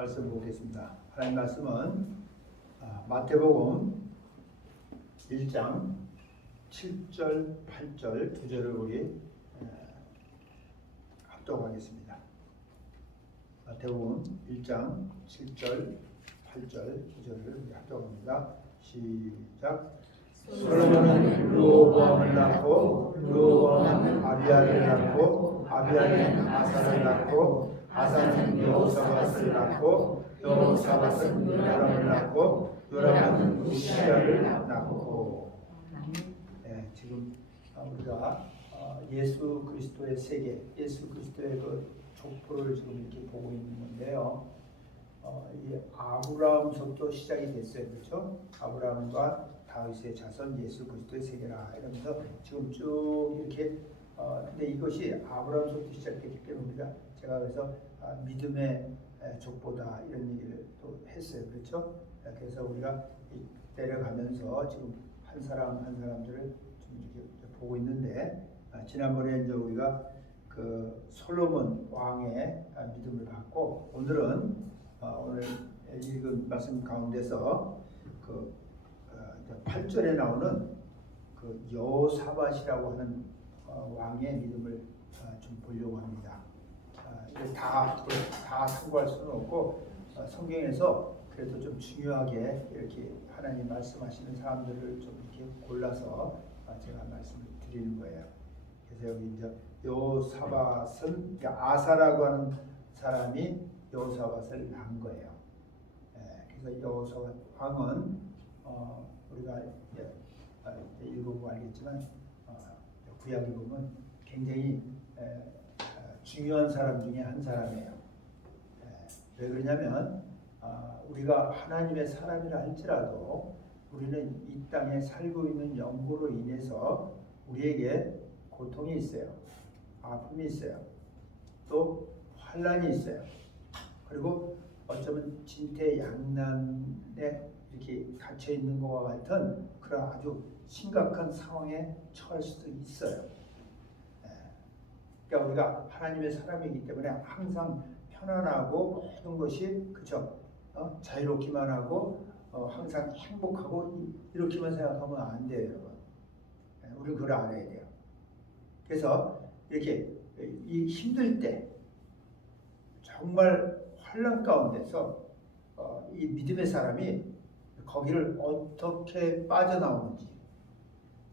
말씀 보겠습니다. 하나님 말씀은 마태복음 1장 7절, 8절 두 절을 우리 합독하겠습니다. 마태복음 1장 7절, 8절 두 절을 우리 합독합니다. 시작. 솔로몬은 르호보암을 낳고 르호보암은 아비야를 낳고 아비야는 아사를 낳고 아사는 여호사밧을 낳고 여호사밧은 요람을 낳고 요람은 우시야를 낳고. 지금 우리가 예수 그리스도의 세계, 예수 그리스도의 그 족보를 지금 이렇게 보고 있는 건데요. 이 아브라함부터 시작이 됐어요, 그렇죠? 아브라함과 다윗의 자손 예수 그리스도의 세계라 이러면서 지금 쭉 이렇게 근데 이것이 아브라함부터 시작됐기 때문에 제가 그래서 믿음의 족보다 이런 얘기를 또 했어요, 그렇죠? 그래서 우리가 내려가면서 지금 한 사람 한 사람들을 좀 이렇게 보고 있는데 지난번에 이제 우리가 그 솔로몬 왕의 믿음을 받고 오늘은 오늘 읽은 말씀 가운데서 그 8절에 나오는 그 여호사밧이라고 하는 왕의 믿음을 좀 보려고 합니다. 다 참고할 수는 없고 성경에서 그래도 좀 중요하게 이렇게 하나님 말씀하시는 사람들을 좀 이렇게 골라서 제가 말씀을 드리는 거예요. 그래서 여기 이제 여호사밧은 아사라고 하는 사람이 여호사밧을 낳은 거예요. 그래서 여호사밧 왕은 우리가 읽어보고 알겠지만 구약에 보면 굉장히 중요한 사람 중에 한 사람이에요. 왜 그러냐면 우리가 하나님의 사람이라 할지라도 우리는 이 땅에 살고 있는 영구로 인해서 우리에게 고통이 있어요. 아픔이 있어요. 또 환난이 있어요. 그리고 어쩌면 진퇴양난에 이렇게 갇혀 있는 것과 같은 그런 아주 심각한 상황에 처할 수도 있어요. 그러니까 우리가 하나님의 사람이기 때문에 항상 편안하고 모든 것이 그죠? 자유롭기만 하고 항상 행복하고 이렇게만 생각하면 안 돼요, 여러분. 우리는 그걸 알아야 돼요. 그래서 이렇게 이 힘들 때 정말 환난 가운데서 이 믿음의 사람이 거기를 어떻게 빠져나오는지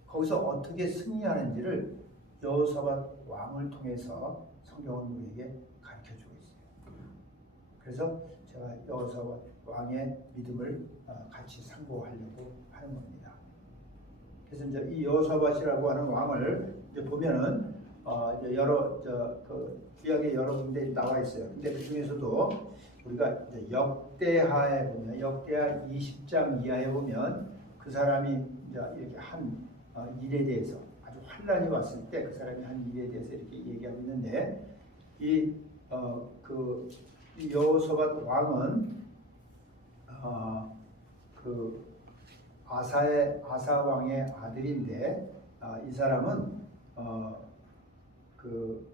거기서 어떻게 승리하는지를 여호사밧 왕을 통해서 성경은 우리에게 가르쳐주고 있어요. 그래서 제가 여호사밧 왕의 믿음을 같이 상고하려고 하는 겁니다. 그래서 이제 이 여호사밧이라고 하는 왕을 이제 보면은 이제 여러 구약에 여러 군데 나와 있어요. 근데 그 중에서도 우리가 이제 역대하에 보면 역대하 20장 이하에 보면 그 사람이 이제 이렇게 한 일에 대해서 아주 환난이 왔을 때 그 사람이 한 일에 대해서 이렇게 얘기하고 있는데 그 여호사밧 왕은 그 아사 왕의 아들인데 이 사람은 그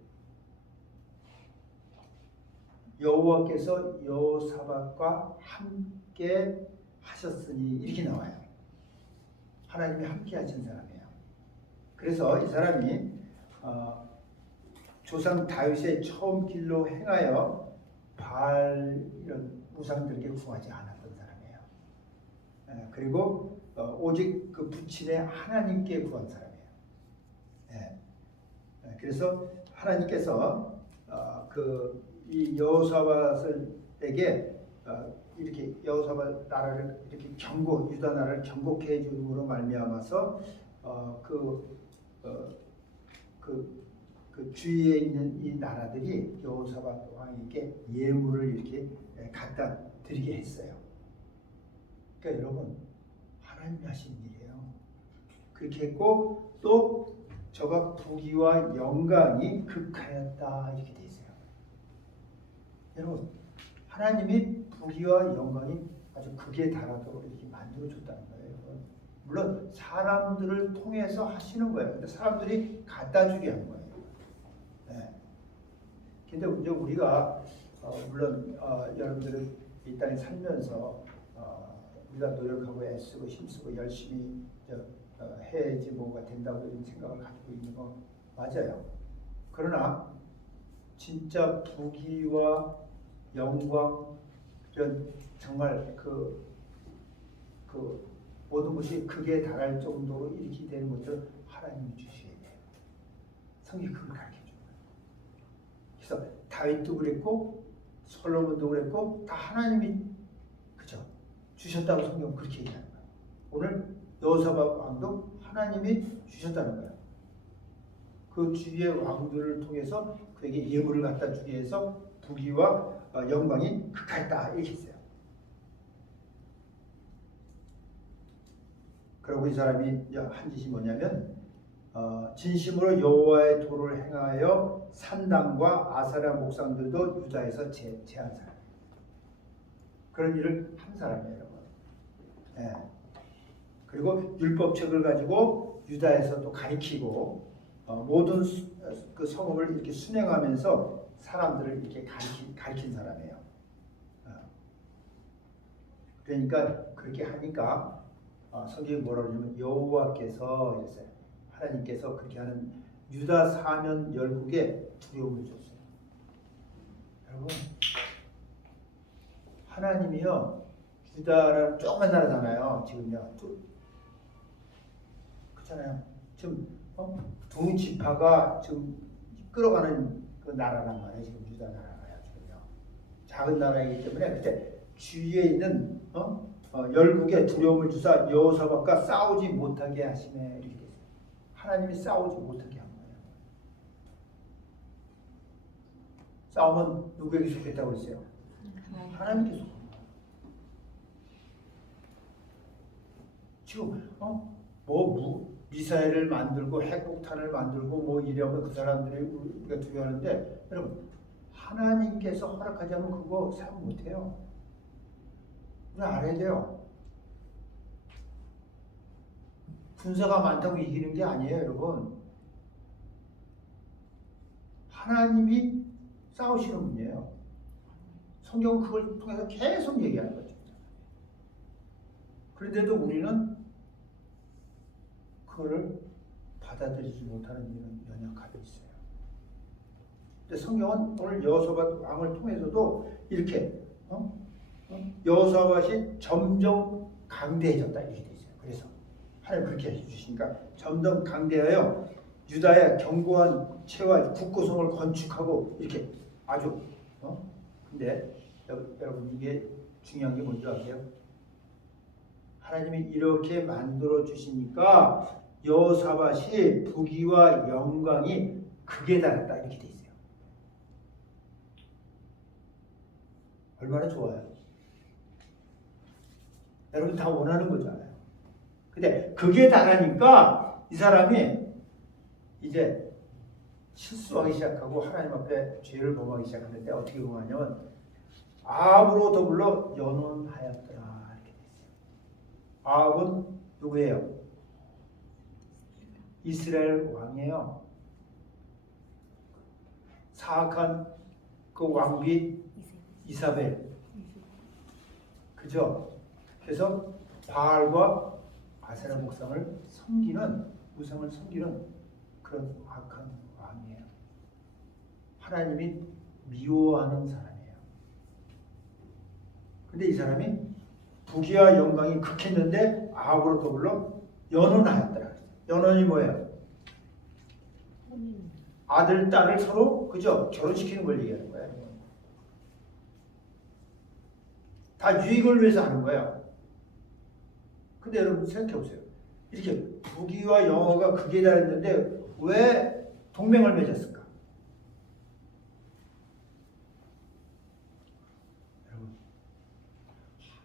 여호와께서 여호사밧과 함께 하셨으니 이렇게 나와요. 하나님이 함께 하신 사람이에요. 그래서 이 사람이 조상 다윗의 처음 길로 행하여 바알 이런 우상들에게 구하지 않았던 사람이에요. 그리고 오직 그 부친의 하나님께 구한 사람이에요. 그래서 하나님께서 이 여호사밧에게 이렇게 여호사밧 나라를 이렇게 유다 나라를 경고케 해줌으로 말미암아서 그 주위에 있는 이 나라들이 여호사밧 왕에게 예물을 이렇게 갖다 드리게 했어요. 그러니까 여러분 하나님이 하신 일이에요. 그렇게 했고 또 저가 부귀와 영광이 극하였다 이렇게 돼 있어요. 여러분 하나님이 부귀와 영광이 아주 극에 달하도록 이렇게 만들어 줬다는 거예요. 물론 사람들을 통해서 하시는 거예요. 근데 사람들이 갖다 주게 하는 거예요. 근데 이제 우리가 물론 여러분들은 이 땅에 살면서 우리가 노력하고 애쓰고 힘쓰고 열심히 해야지 뭐가 된다고 이런 생각을 갖고 있는 거 맞아요. 그러나 진짜 부귀와 영광 이런 정말 그 모든 것이 극에 달할 정도로 이렇게 되는 것을 하나님이 주셔야 돼요. 성경이 그걸 가르쳐줘요. 그래서 다윗도 그랬고 솔로몬도 그랬고 다 하나님이 그죠 주셨다고 성경은 그렇게 얘기하는 거예요. 오늘 여호사밧 왕도 하나님이 주셨다는 거예요. 그 주위의 왕들을 통해서 그에게 예물을 갖다 주기 위해서 부귀와 영광이 극하였다 이렇게 했어요. 그리고 이 사람이 한 짓이 뭐냐면 진심으로 여호와의 도를 행하여 산당과 아사랴 목상들도 유다에서 제한 사람. 그런 일을 한 사람이에요, 여러분. 예. 그리고 율법책을 가지고 유다에서 또 가리키고 모든 그 성읍을 이렇게 순행하면서 사람들을 이렇게 가리킨 사람이에요. 그러니까 그렇게 하니까 성경이 뭐라고 하냐면 여호와께서 이랬어요. 하나님께서 그렇게 하는 유다 사면 열국에 두려움을 줬어요. 여러분 하나님이요 유다라는 조그만 나라잖아요. 지금요 그렇잖아요. 지금 두 지파가 지금 끌어가는 그 나라란 말이에요. 지금 유다 나라가요. 지금요 작은 나라이기 때문에 그때 주위에 있는 열국에 두려움을 주사 여호사밧과 싸우지 못하게 하시네 이렇게 됐어요. 하나님이 싸우지 못하게 한 거예요. 싸우면 누구에게 속했다고 그랬어요? 하나님께 속한 거예요. 지금 미사일을 만들고 핵폭탄을 만들고 뭐 이러면 그 사람들이 우리가 두려워하는데 여러분 하나님께서 허락하지 않으면 그거 사용 못해요. 우리 알아야 돼요. 군사가 많다고 이기는 게 아니에요, 여러분. 하나님이 싸우시는 분이에요. 성경은 그걸 통해서 계속 얘기하는 거죠. 그런데도 우리는 그거를 받아들이지 못하는 이런 연약함이 있어요. 근데 성경은 오늘 여호사밧 왕을 통해서도 이렇게 여호사밧이 점점 강대해졌다 이렇게 돼 있어요. 그래서 하나님 그렇게 해주시니까 점점 강대하여 유다의 견고한 채와 굳고성을 건축하고 이렇게 아주 근데 여러분 이게 중요한 게 뭔지 아세요? 하나님이 이렇게 만들어 주시니까 여호사밧이 부귀와 영광이 극에 달했다 이렇게 돼 있어요. 얼마나 좋아요. 여러분 다 원하는 거잖아요. 근데 극에 달하니까 이 사람이 이제 실수하기 시작하고 하나님 앞에 죄를 범하기 시작하는데 어떻게 범하냐면 아합으로 더불어 연혼하였더라 이렇게 돼 있어요. 아합은 누구예요? 이스라엘 왕이에요. 사악한 그 왕비 이사벨. 그죠? 그래서 바알과 아세라 목상을 섬기는 우상을 섬기는 그런 악한 왕이에요. 하나님이 미워하는 사람이에요. 근데 이 사람이 부귀와 영광이 극했는데 아합으로 더불어 연혼하였더라. 연혼이 뭐예요? 아들, 딸을 서로 그죠? 결혼시키는 걸 얘기하는 거예요. 다 유익을 위해서 하는 거예요. 근데 여러분 생각해 보세요. 이렇게 부귀와 영화가 극에 달했는데 왜 동맹을 맺었을까? 여러분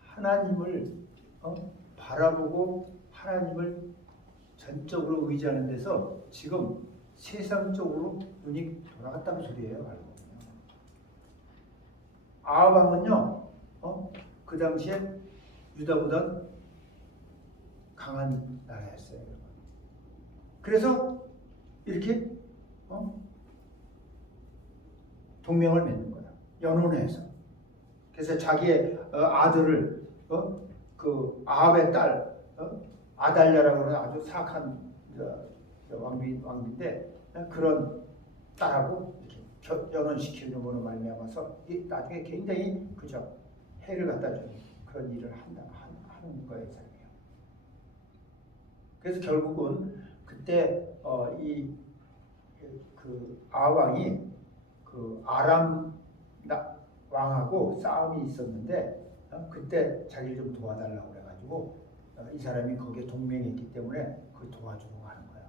하나님을 바라보고 하나님을 전적으로 의지하는 데서 지금 세상적으로 눈이 돌아갔다는 소리예요. 아합 왕은요, 그 당시에 유다보다 강한 나라였어요. 그래서 이렇게 동맹을 맺는 거야. 연혼해서 그래서 자기의 아들을 그 아합의 딸 아달랴라고 하는 아주 사악한 왕비인데 그런 딸하고 이렇게 연혼시키는 걸로 말미암아서 나중에 굉장히 그저 해를 갖다 주는 그런 일을 하는 거예요, 이 사람이요. 그래서 결국은 그때 그 아왕이 그 아람 왕하고 싸움이 있었는데 그때 자기를 좀 도와달라고 그래가지고 이 사람이 거기에 동맹했기 때문에 그 도와주러 가는 거예요.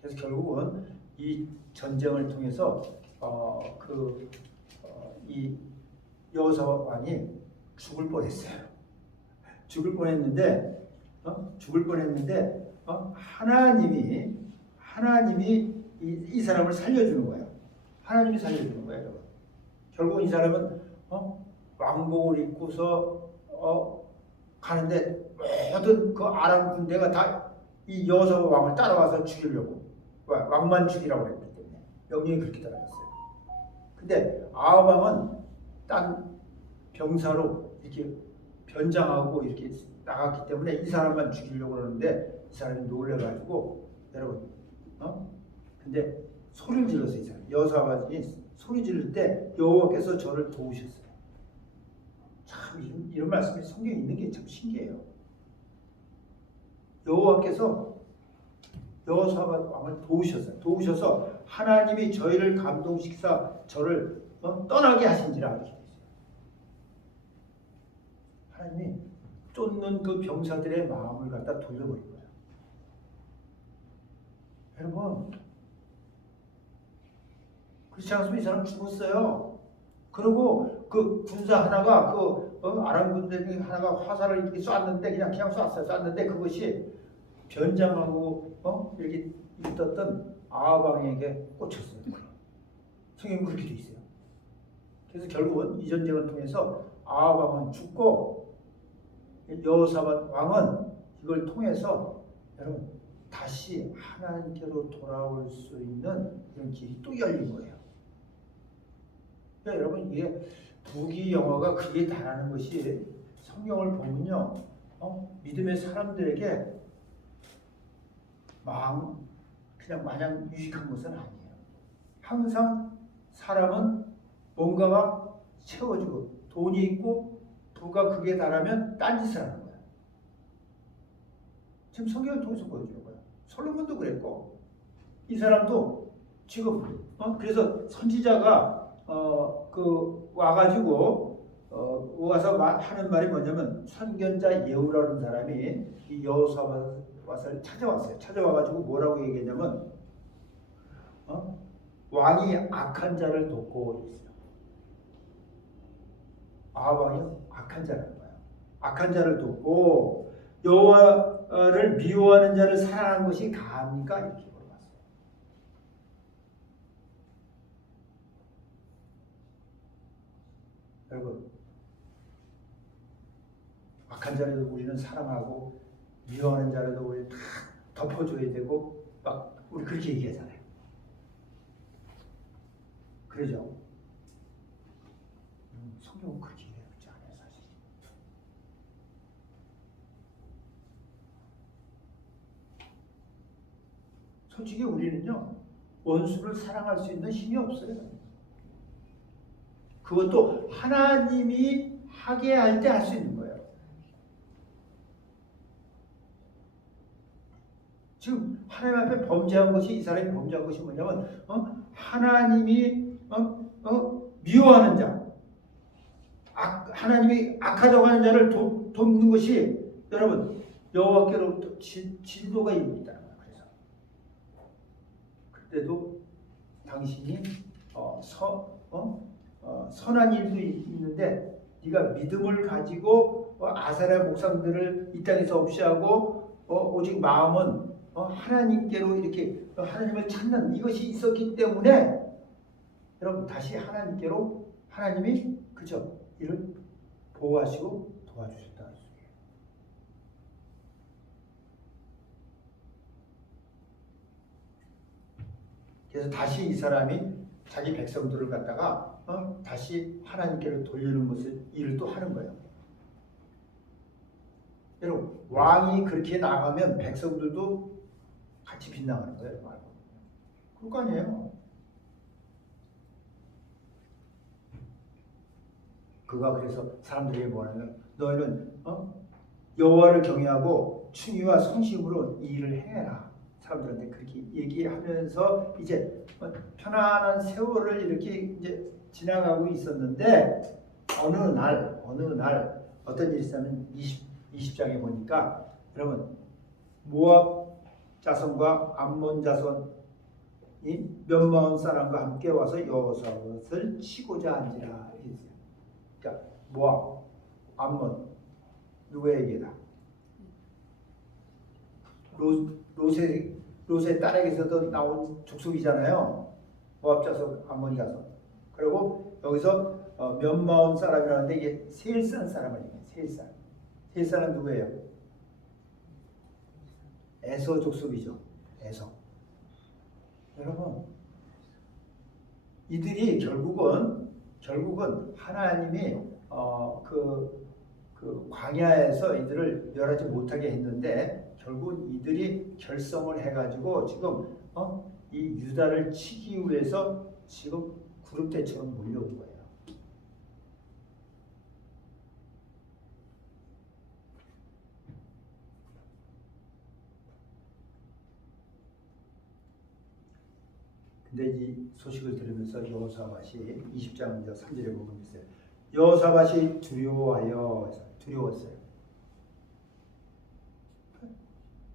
그래서 결국은 이 전쟁을 통해서 이 여호사밧 죽을 뻔했어요. 죽을 뻔했는데 하나님이 이 사람을 살려주는 거예요. 하나님이 살려주는 거예요. 여러분. 결국 이 사람은 왕복을 입고서 가는데 모든 그 아람 군대가 다 이 여호사밧 왕을 따라와서 죽이려고 왕만 죽이라고 했기 때문에 명령이 그렇게 떨어졌어요. 근데 아합 왕은 딴 병사로 이렇게 변장하고 이렇게 나갔기 때문에 이 사람만 죽이려고 그러는데 이 사람이 놀래가지고 여러분 근데 소리를 질렀어요. 이 사람 여호사밧이 소리 지를 때 여호와께서 저를 도우셨어요. 참 이런 말씀이 성경에 있는 게 참 신기해요. 여호와께서 여호사밧 왕을 도우셔서 하나님이 저희를 감동시키사 저를 떠나게 하신지라 이렇게 있어요. 하나님이 쫓는 그 병사들의 마음을 갖다 돌려버린 거예요. 여러분 그렇지 않으면 이 사람 죽었어요. 그리고 그 군사 하나가 아람 군대 하나가 화살을 이렇게 쐈는데 그냥 쐈는데 그것이 변장하고 이렇게 있었던 아합 왕에게 꽂혔어요. 성경은 그렇게 돼 있어요. 그래서 결국은 이 전쟁을 통해서 아합 왕은 죽고 여호사밧 왕은 이걸 통해서 여러분 다시 하나님께로 돌아올 수 있는 이런 길이 또 열린 거예요. 그러니까 여러분 이게 부귀 영화가 그게 다라는 것이 성경을 보면요, 믿음의 사람들에게 그냥 마냥 유익한 것은 아니에요. 항상 사람은 뭔가가 채워지고 돈이 있고 부가 그게 달하면 딴짓을 하는 거예요. 지금 성경을 통해서 보여주는 거예요. 솔로몬도 그랬고 이 사람도 지금 그래서 선지자가 와가지고 와서 하는 말이 뭐냐면 선견자 예후라는 사람이 이 여호사밧을 찾아왔어요. 찾아와가지고 뭐라고 얘기했냐면 왕이 악한 자를 돕고 있어요. 아합왕이 악한 자라는 거예요. 악한 자를 돕고 여호와를 미워하는 자를 사랑하는 것이 가합니까? 이렇게 물어봤어요. 여러분 악한 자라도 우리는 사랑하고 미워하는 자라도 우리 다 덮어줘야 되고 막 우리 그렇게 얘기하잖아요. 그러죠? 성경은 그렇게 얘기하지 않아요, 사실. 솔직히 우리는요 원수를 사랑할 수 있는 힘이 없어요. 그것도 하나님이 하게 할 때 할 수 있는 거예요. 지금 하나님 앞에 범죄한 것이 이 사람이 범죄한 것이 뭐냐면 하나님이 미워하는 자, 하나님이 악하다고 하는 자를 돕는 것이 여러분 여호와께로부터 진노가 임했다. 그래서 그때도 당신이 선한 일도 있는데 네가 믿음을 가지고 아사랴 목상들을 이 땅에서 없이하고 오직 마음은 하나님께로 이렇게 하나님을 찾는 이것이 있었기 때문에 여러분 다시 하나님께로 하나님이 그죠 이를 보호하시고 도와주셨다. 그래서 다시 이 사람이 자기 백성들을 갖다가 다시 하나님께로 돌리는 것을 일을 또 하는 거예요. 여러분 왕이 그렇게 나가면 백성들도 같이 빗나가는 거예요. 그럴 거 아니에요. 그가 그래서 사람들에게 뭐냐면 너희는 여호와를 경외하고 충의와 성심으로 이 일을 행해라. 사람들한테 그렇게 얘기하면서 이제 편안한 세월을 이렇게 이제 지나가고 있었는데 어느 날 어떤 일이 있었냐면 20장에 보니까 여러분 모압 자손과 암몬 자손이 몇만 사람과 함께 와서 여호사밧을 치고자 한지라. 그러니까 모압, 암몬 누구에게다? 롯의 딸에게서도 나온 족속이잖아요. 모압 자손, 암몬 자손. 그리고 여기서 몇마온 사람이라는데 이게 세일산 사람을 얘기해요. 세일산은 누구예요? 에서 족속이죠. 에서. 여러분 이들이 결국은 하나님이 그 광야에서 이들을 멸하지 못하게 했는데 결국 이들이 결성을 해가지고 지금 이 유다를 치기 위해서 지금 구름대처럼 몰려온 거예요. 근데 이 소식을 들으면서 여호사밧이 20장 3절에 보면 있어요. 여호사밧이 두려웠어요.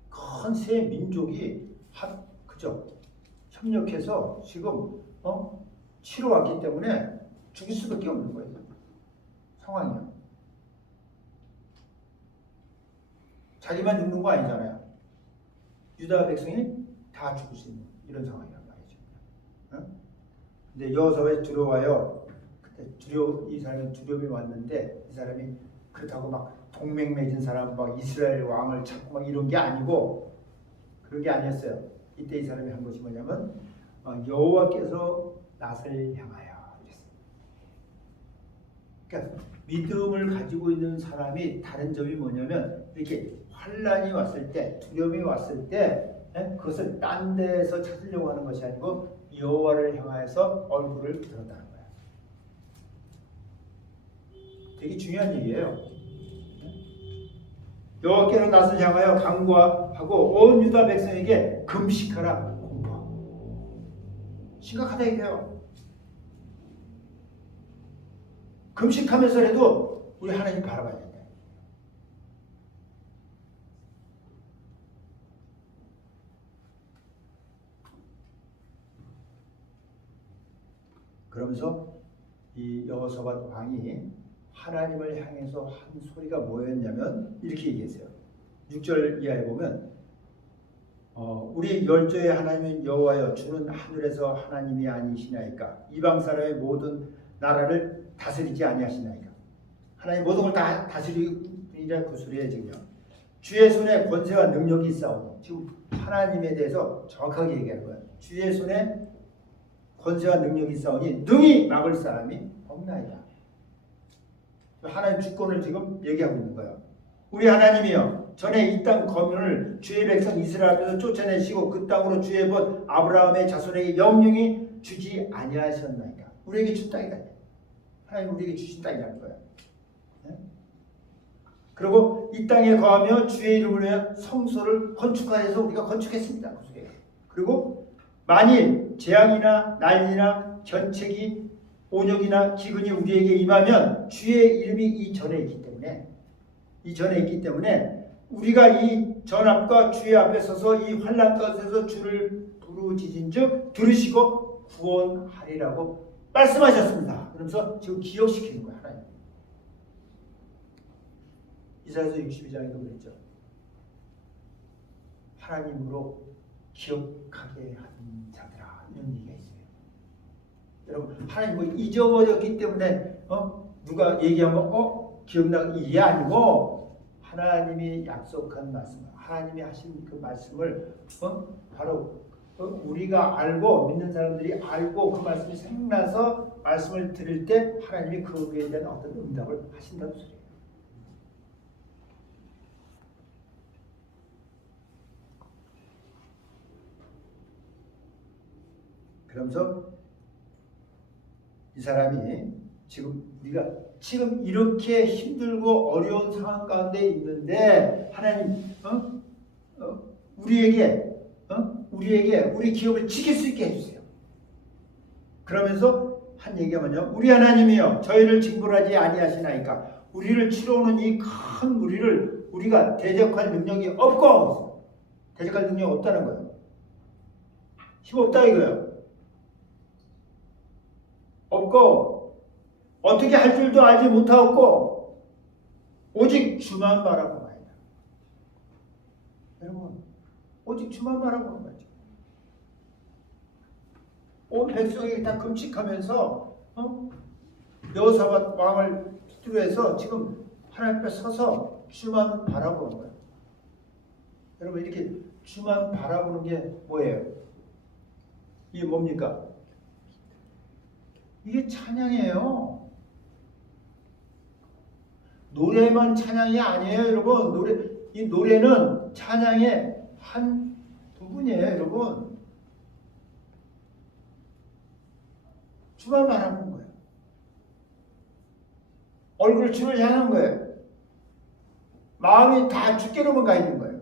큰 세 민족이 그죠? 협력해서 지금 치러 왔기 때문에 죽일 수밖에 없는 거예요. 상황이요. 자기만 죽는 거 아니잖아요. 유다 백성이 다 죽을 수 있는 이런 상황이란 말이죠. 근데 여호사밧이 두려워요. 이 사람이 두려움이 왔는데 이 사람이 그렇다고 막 동맹 맺은 사람 막 이스라엘 왕을 찾고 막 이런 게 아니고 그런 게 아니었어요. 이때 이 사람이 한 것이 뭐냐면 여호와께서 낫을 향하여 이랬어요. 그러니까 믿음을 가지고 있는 사람이 다른 점이 뭐냐면 이렇게 환란이 왔을 때 두려움이 왔을 때 그것을 딴 데서 찾으려고 하는 것이 아니고 여호와를 향하여서 얼굴을 들었다는 거예요. 되게 중요한 얘기예요. 여호와께로 낫을 향하여 간구하고 온 유다 백성에게 금식하라 공포하고. 심각하다 이게요. 금식하면서라도 우리 하나님 바라봐야 된다. 그러면서 이 여호사밧 왕이 하나님을 향해서 한 소리가 뭐였냐면 이렇게 얘기했어요. 6절 이하에 보면 우리 열조의 하나님은 여호와여 주는 하늘에서 하나님이 아니시나이까 이방 사람의 모든 나라를 다스리지 아니하시나이까. 하나님 모든 걸 다 다스리리라 그 소리에 지금요. 주의 손에 권세와 능력이 있사오니 지금 하나님에 대해서 정확하게 얘기하는 거예요. 주의 손에 권세와 능력이 있사오니 능히 막을 사람이 없나이다. 하나님 주권을 지금 얘기하고 있는 거예요. 우리 하나님이여 전에 이 땅 거민을 주의 백성 이스라엘 앞에서 쫓아내시고 그 땅으로 주의 본 아브라함의 자손에게 영영이 주지 아니하셨나이까. 우리에게 준 땅이다. 하나님 우리에게 주신 땅이라는 거예요. 그리고 이 땅에 거하며 주의 이름을 위하여 성소를 건축하여서 우리가 건축했습니다. 그리고 만일 재앙이나 난리나 견책이 온역이나 기근이 우리에게 임하면 주의 이름이 이 전에 있기 때문에 우리가 이 전앞과 주의 앞에 서서 이 환난 가운데서 주를 부르짖은즉 들으시고 구원하리라고 말씀하셨습니다. 그러면서 지금 기억시키는 거야 하나님. 이사야서 62장에도 그랬죠. 하나님으로 기억하게 하는 자들아 이런 얘기가 있어요. 여러분 하나님 뭐 잊어버렸기 때문에 누가 얘기하면 기억나고 이게 아니고 하나님이 약속한 말씀, 하나님이 하신 그 말씀을 바로 우리가 알고 믿는 사람들이 알고 그 말씀이 생각나서 말씀을 드릴 때 하나님이 그거에 대한 어떤 응답을 하신다는 소리예요. 그러면서 이 사람이 우리가 지금 이렇게 힘들고 어려운 상황 가운데 있는데 하나님 우리에게 우리 기업을 지킬 수 있게 해주세요. 그러면서 한 얘기가 뭐냐? 우리 하나님이여 저희를 징벌하지 아니하시나이까. 우리를 치러오는 이 큰 무리를 우리가 대적할 능력이 없고, 대적할 능력이 없다는 거예요. 힘 없다 이거예요. 없고 어떻게 할 줄도 알지 못하고 오직 주만 바라보나이다. 여러분, 오직 주만 바라보는 거죠. 온 백성이 다 금식하면서 여호사밧 왕을 필두로 해서 지금 하나님 앞에 서서 주만 바라보는 거예요. 여러분, 이렇게 주만 바라보는 게 뭐예요? 이게 뭡니까? 이게 찬양이에요. 노래만 찬양이 아니에요, 여러분. 이 노래는 찬양의 한 부분이에요, 여러분. 주만 바라보는 거예요. 얼굴을 주를 향한 거예요. 마음이 다 주께로만 가 있는 거예요.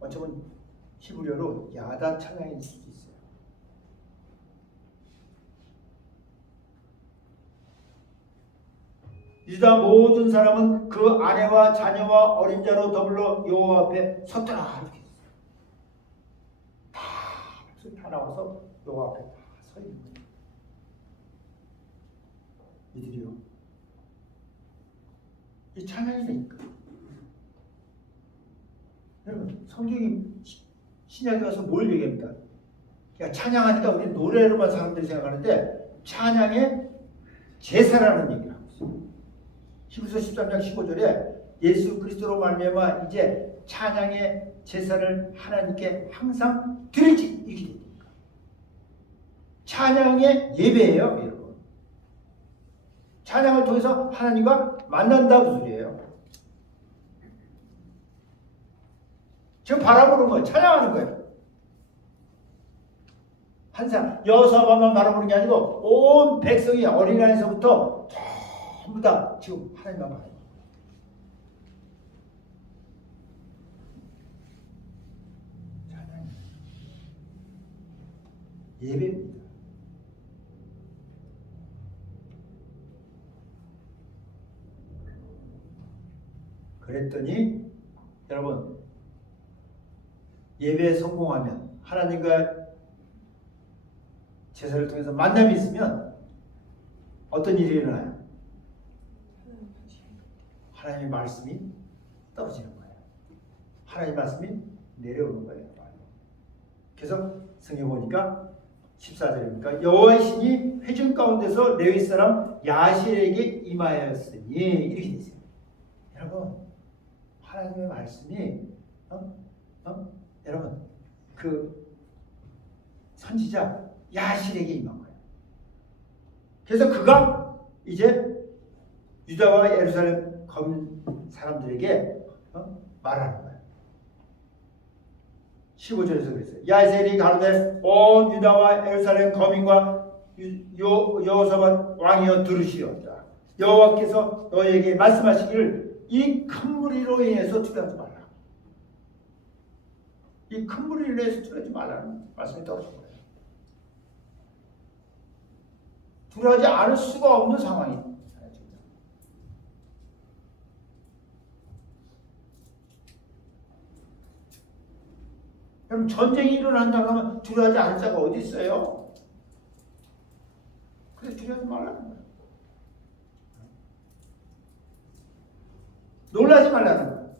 어쩌면 히브리어로 야다 찬양일 수도 있어요. 유다 모든 사람은 그 아내와 자녀와 어린 자로 더불어 여호와 앞에 섰더라 이렇게 했어요. 다 나와서 여호와 앞에 다 서 있는 거예요. 이들이요. 이 찬양이니까. 여러분, 성경이 신약에 가서 뭘 얘기합니까? 그러니까 찬양하니까 우리 노래로만 사람들이 생각하는데 찬양의 제사라는 얘기를 하고 있어요. 히브리서 13장 15절에 예수 그리스도로 말미암아 이제 찬양의 제사를 하나님께 항상 드리지 이렇게 됩니다. 찬양의 예배예요, 여러분. 찬양을 통해서 하나님과 만난다는 소리예요. 지금 바라보는 거예요. 찬양하는 거예요. 항상 여호사밧만 바라보는 게 아니고 온 백성이 어린아이에서부터 전부 다 지금 하나님만 바라보는 거예요. 찬양. 예배입니다. 그랬더니 여러분, 예배에 성공하면 하나님과 제사를 통해서 만남이 있으면 어떤 일이 일어나요? 하나님의 말씀이 떨어지는 거예요. 하나님의 말씀이 내려오는 거예요. 그래서 성경 보니까 14절입니까? 여호와의 신이 회중 가운데서 레위 사람 야실에게 임하였으니 이렇게 되어 있어요. 여러분, 하나님의 말씀이 여러분, 그 선지자 야실에게 임한 거예요. 그래서 그가 이제 유다와 예루살렘 검 사람들에게 말하는 거예요. 15절에서 그랬어요. 야셀이 가로되 온 유다와 예루살렘 거민과 여호사밧 왕이여 들으시오다. 여호와께서 너에게 말씀하시기를 이 큰 무리로 인해서 두려워하지 말라. 이 큰 무리로 인해서 두려워하지 말라는 말씀이 떨어진 거예요. 두려워하지 않을 수가 없는 상황입니다. 그럼 전쟁이 일어난다고 하면 두려워하지 않을 자가 어디 있어요? 그래서 두려워하지 말라는 거예요. 놀라지 말라는 거예요.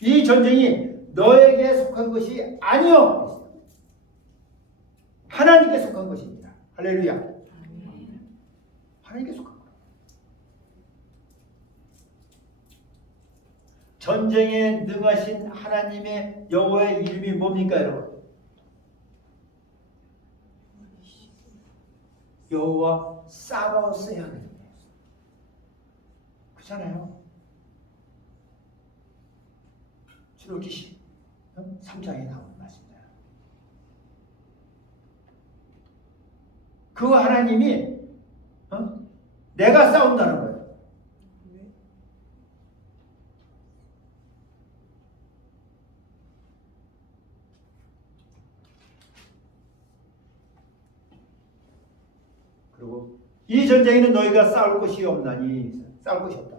이 전쟁이 너에게 속한 것이 아니요, 하나님께 속한 것입니다. 할렐루야. 하나님께 속한 거예요. 전쟁에 능하신 하나님의 여호와의 이름이 뭡니까 여러분? 여호와 사바오스의 하나님. 그렇잖아요. 출애굽기 3장에 나오는 말씀입니다. 그 하나님이 내가 싸운다는 거예요. 그리고 이 전쟁에는 너희가 싸울 것이 없나니, 싸울 것이 없다.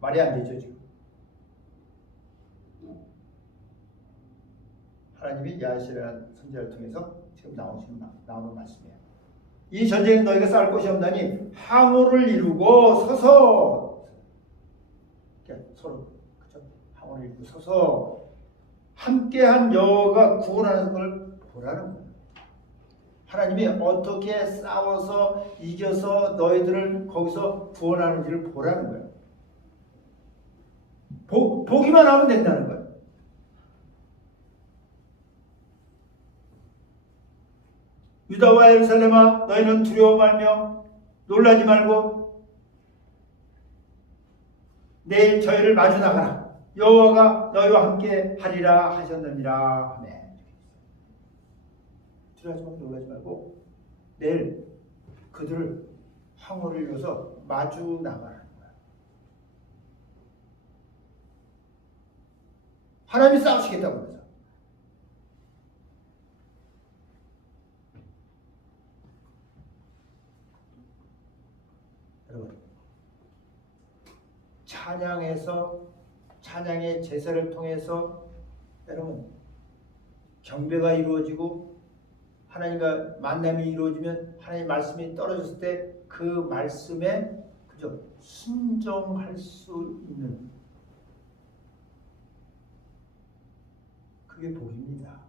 말이 안 되죠 지금. 하나님이 야시라는 선지자를 통해서 지금 나오는 말씀이에요. 이 전쟁은 너희가 싸울 것이 없나니 항우를 이루고 서서, 서로 그죠? 항우를 이루고 서서 함께한 여호와가 구원하는 걸 보라는 거예요. 하나님이 어떻게 싸워서 이겨서 너희들을 거기서 구원하는지를 보라는 거예요. 보기만 하면 된다는 거예요. 유다와 예루살렘아 너희는 두려워 말며 놀라지 말고 내일 저희를 마주 나가라. 여호와가 너희와 함께 하리라 하셨느니라. 아멘. 두려워하지 말고 놀라지 말고 내일 그들을 항우를 이루어서 마주 나가라는 거야. 하나님이 싸우시겠다고 그래서. 여러분, 찬양의 제사를 통해서 여러분 경배가 이루어지고 하나님과 만남이 이루어지면 하나님의 말씀이 떨어졌을 때 그 말씀에 그저 순종할 수 있는 그게 복입니다.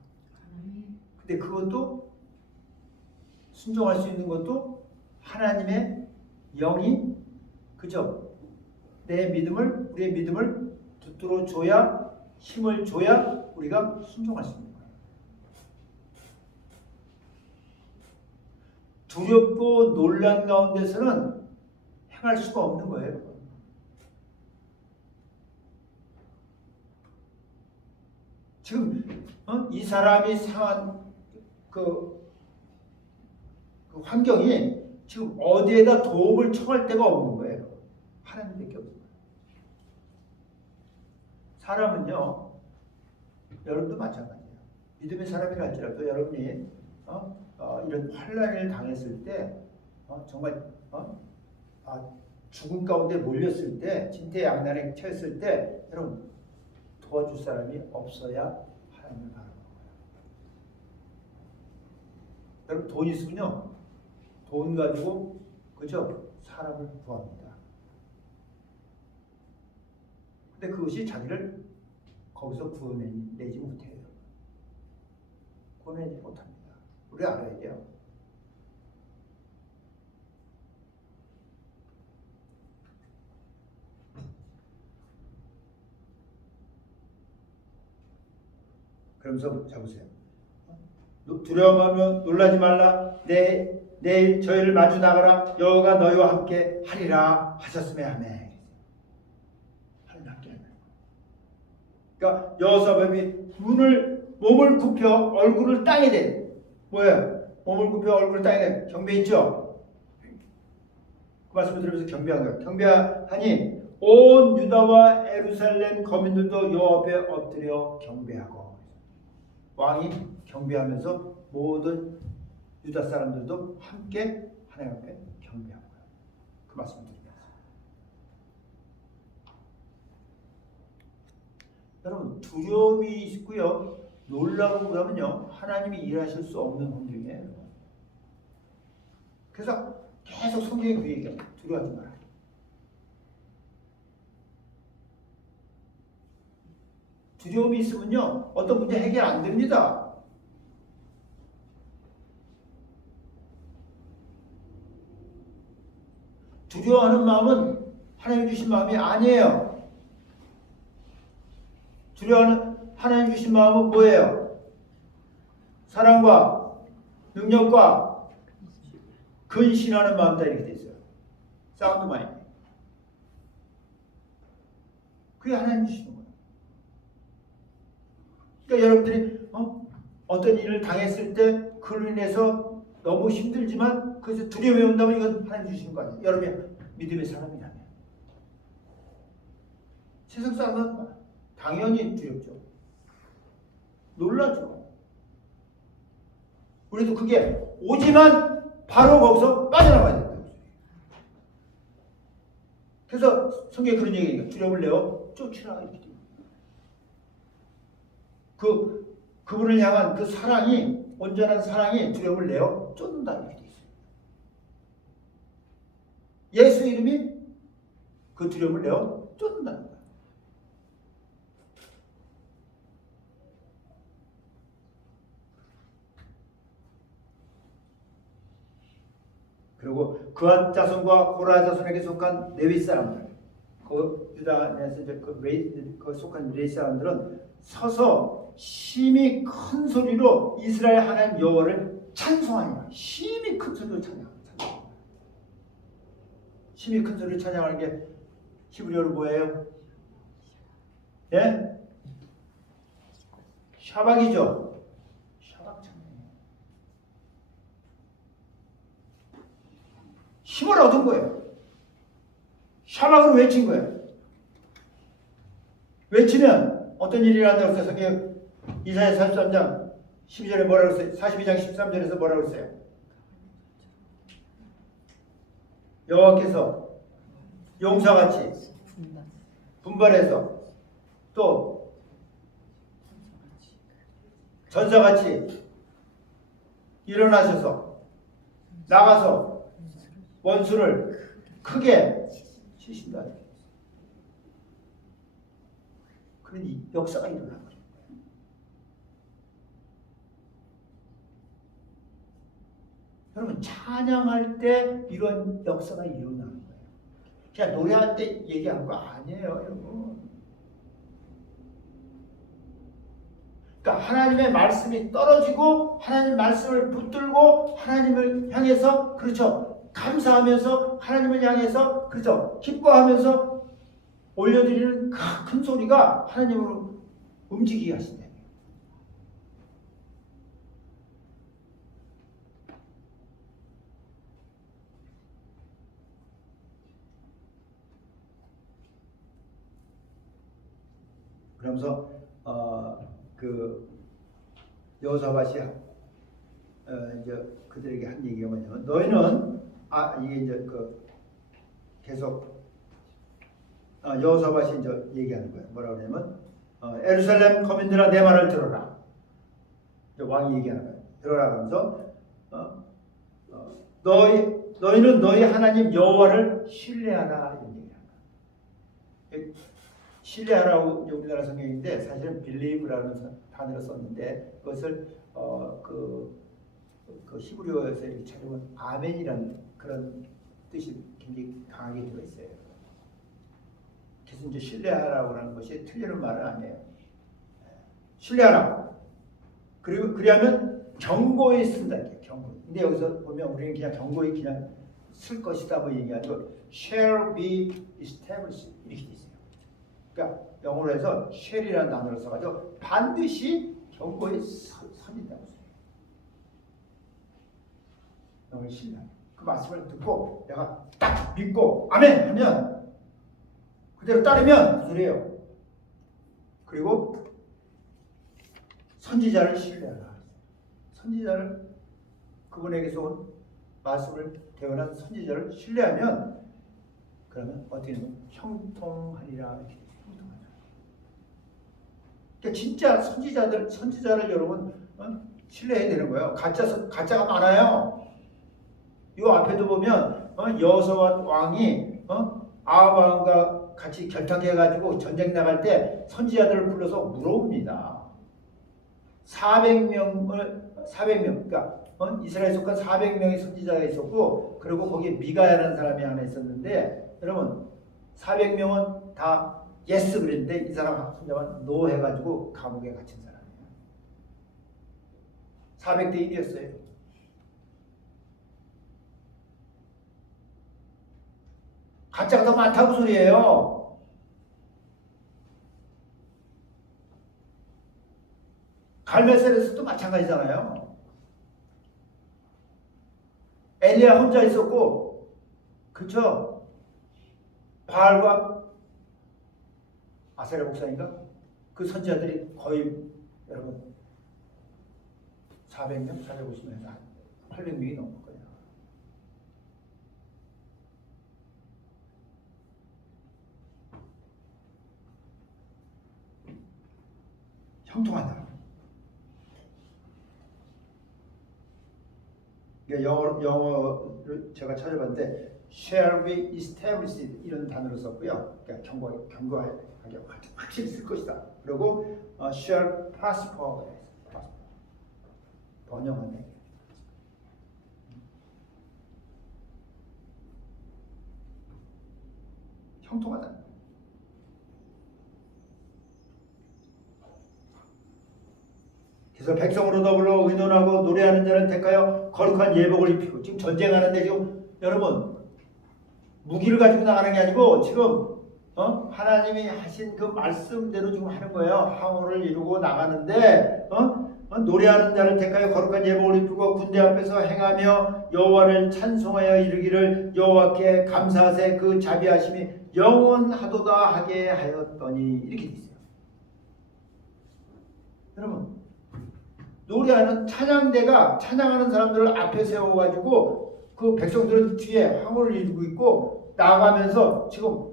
근데 그것도 순종할 수 있는 것도 하나님의 영이 그죠? 우리의 믿음을 붙들어 줘야, 힘을 줘야 우리가 순종할 수 있는 거예요. 두렵고 놀란 가운데서는 행할 수가 없는 거예요. 지금 이 사람이 상한 그 환경이 지금 어디에다 도움을 청할 데가 없는 거예요. 하나님밖에 없어요. 사람은요, 여러분도 마찬가지예요. 믿음의 사람이라 할지라도 여러분이 이런 환난을 당했을 때 정말 죽음 가운데 몰렸을 때, 진퇴양난에 처했을 때 여러분 도와줄 사람이 없어야 하나님을 바라보는 거예요. 여러분 돈 있으면요, 돈 가지고 그죠? 사람을 구합니다. 근데 그것이 자기를 거기서 구원내지 못해요. 구원내지 못합니다. 우리 알아야 돼요. 그러면서 잡으세요. 두려워하며 놀라지 말라. 내일 저희를 마주 나가라. 여호와가 너희와 함께 하리라 하셨으며 아멘. 하나님 함께 하는 거예요. 그러니까 여호사밧이 몸을 굽혀 얼굴을 땅에 대. 뭐예요? 몸을 굽혀 얼굴을 땅에 대. 경배했죠? 그 말씀을 들으면서 경배한 거예요. 경배하니 온 유다와 예루살렘 거민들도 여호와 앞에 엎드려 경배하고, 왕이 경배하면서 모든 유다 사람들도 함께 하나님 앞에 경배한 거예요. 그 말씀을 드립니다. 여러분 두려움이 있고요, 놀라고 그러면요 하나님이 일하실 수 없는 환경이에요. 그래서 계속 성경이 그 얘기해요. 두려워하지 마라. 두려움이 있으면요 어떤 문제 해결 안 됩니다. 두려워하는 마음은 하나님 주신 마음이 아니에요. 두려워하는 하나님 주신 마음은 뭐예요? 사랑과 능력과 근신하는 마음이다 이렇게 돼 있어요. 사운드 마인드. 그게 하나님 주시는 거예요. 그러니까 여러분들이 어떤 일을 당했을 때 그로 인해서 너무 힘들지만 그래서 두려움이 온다면 이건 하나님 주시는 거 아니에요. 여러분이 믿음의 사람이라면. 세상 사람은 당연히 두렵죠. 놀라죠. 우리도 그게 오지만 바로 거기서 빠져나가야 된다. 그래서 성경에 그런 얘기가 두려움을 내어 쫓으라 이렇게 돼요. 그분을 향한 그 사랑이 온전한 사랑이 두려움을 내어 쫓는다 이렇게 돼 있어요. 예수 이름이 그 두려움을 내어 쫓는다는 거예요. 그리고 그앗 자손과 고라 자손에게 속한 레위 사람들, 그 유다에서 이제 그 속한 레위 사람들은 서서 심히 큰 소리로 이스라엘 하나님 여호와를 찬송하니라. 심히 큰 소리로 찬양합니다. 심히 큰 소리로 찬양하는 게 히브리어로 뭐예요? 예? 샤박이죠. 샤박 찬양. 힘을 얻은 거예요. 샤박으로 외친 거예요. 외치면 어떤 일이 일어난다고 해서 성경 이사야 43장 12절에 뭐라고 했어요? 42장 13절에서 뭐라고 했어요? 여호와께서 용사같이 분발해서 또 전사같이 일어나셔서 나가서 원수를 크게 치신다. 그런 역사가 일어난 거예요. 여러분 찬양할 때 이런 역사가 일어나는 거예요. 그냥 노래할 때 얘기한 거 아니에요, 여러분. 그러니까 하나님의 말씀이 떨어지고 하나님 말씀을 붙들고 하나님을 향해서 그렇죠. 감사하면서 하나님을 향해서 그렇죠. 기뻐하면서 올려드리는 큰 소리가 하나님으로 움직이게 하신다. 그러면서 그 여호사밧이 이제 그들에게 한 얘기가 뭐냐면 너희는 이게 이제 계속 여호사밧이 이제 얘기하는 거예요. 뭐라고 하냐면 예루살렘 거민들아 내 말을 들어라. 왕이 얘기하는 거예요. 들어라 하면서 너희는 너희 하나님 여호와를 신뢰하라 이런 얘기를 하는 거예요. 신뢰하라고 우리나라 성경인데 사실은 believe라는 단어를 썼는데 그것을 그 히브리어에서 이렇게 찾으면 아멘이라는 그런 뜻이 굉장히 강하게 들어있어요. 그래서 이제 신뢰하라고 하는 것이 틀리는 말은 아니에요. 신뢰하라. 그리고 그리하면 경고에 쓴다. 경고. 근데 여기서 보면 우리는 그냥 경고에 그냥 쓸 것이다 뭐 얘기하고 shall be established 이렇게 돼 있어요. 그러니까 영어로 해서 shall이라는 단어를 써가지고 반드시 경고에 서진다고 써요. 영어의 신뢰. 그 말씀을 듣고 내가 딱 믿고 아멘 하면 그대로 따르면 그 소리예요. 그리고 선지자를 신뢰하라. 선지자를 그분에게서 온 말씀을 대언한 선지자를 신뢰하면 그러면 어떻게 되면 형통하리라 이렇게 형통하리라. 그러니까 진짜 선지자를 여러분 신뢰해야 되는 거예요. 가짜가 많아요. 이 앞에도 보면 여호사밧 왕이 아합 왕과 같이 결탁해가지고 전쟁 나갈 때 선지자들을 불러서 물어봅니다. 400명 그러니까 이스라엘에 속한 400명의 선지자가 있었고 그리고 거기에 미가야라는 사람이 하나 있었는데 여러분 400명은 다 예스 그랬는데 이 사람 혼자만 노 해가지고 감옥에 갇힌 사람이에요. 400대 1이었어요. 가짜가 더 많다고 소리예요. 갈멜셀에서도 마찬가지잖아요. 엘리야 혼자 있었고, 그쵸? 바알과 아세라 목사인가? 그 선지자들이 거의 여러분 400명, 450명에서 800명이 넘을 거예요. 형통하다. 영어를 제가 찾아봤는데 shall be established 이런 단어를 썼고요. 그러니까 견고하게 확실히 쓸 것이다. 그리고 shall prosper 번영하네. 형통하다. 그래서 백성으로 더불어 의논하고 노래하는 자를 택하여 거룩한 예복을 입히고, 지금 전쟁하는데 지금 여러분 무기를 가지고 나가는 게 아니고 지금 하나님이 하신 그 말씀대로 지금 하는 거예요. 항우를 이루고 나가는데 노래하는 자를 택하여 거룩한 예복을 입히고 군대 앞에서 행하며 여호와를 찬송하여 이르기를 여호와께 감사하세 그 자비하심이 영원하도다 하게 하였더니 이렇게 돼 있어요. 여러분 노래하는 찬양대가 찬양하는 사람들을 앞에 세워가지고 그 백성들은 뒤에 황홀을 이루고 있고 나가면서 지금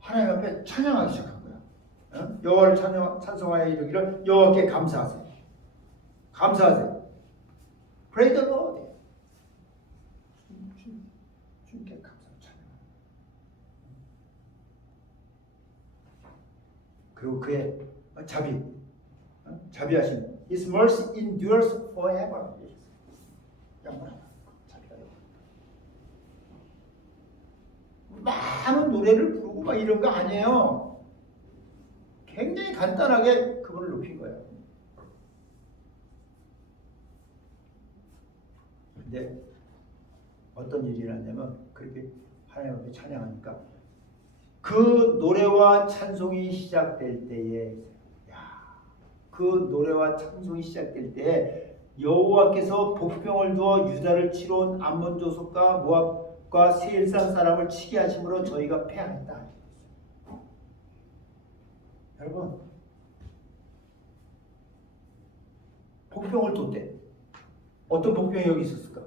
하나님 앞에 찬양하기 시작한 거야. 여호와를 찬송하여 이르기를 여호와께 감사하세요. 감사하세요. Praise the Lord. 주님께 감사하고 찬양. 그리고 그의 자비하심. His mercy endures forever. 영원하다. 자비가 영원하다. 많은 노래를 부르고 막 이런 거 아니에요. 굉장히 간단하게 그분을 높인 거예요. 근데 어떤 일이 일어났냐면 그렇게 하나님 앞에 찬양하니까 그 노래와 찬송이 시작될 때에 그 노래와 찬송이 시작될 때 여호와께서 복병을 두어 유다를 치러 온 암몬 족속과 모압과 세일산 사람을 치게 하심으로 저희가 패하였다. 여러분 복병을 뒀대. 어떤 복병이 여기 있었을까?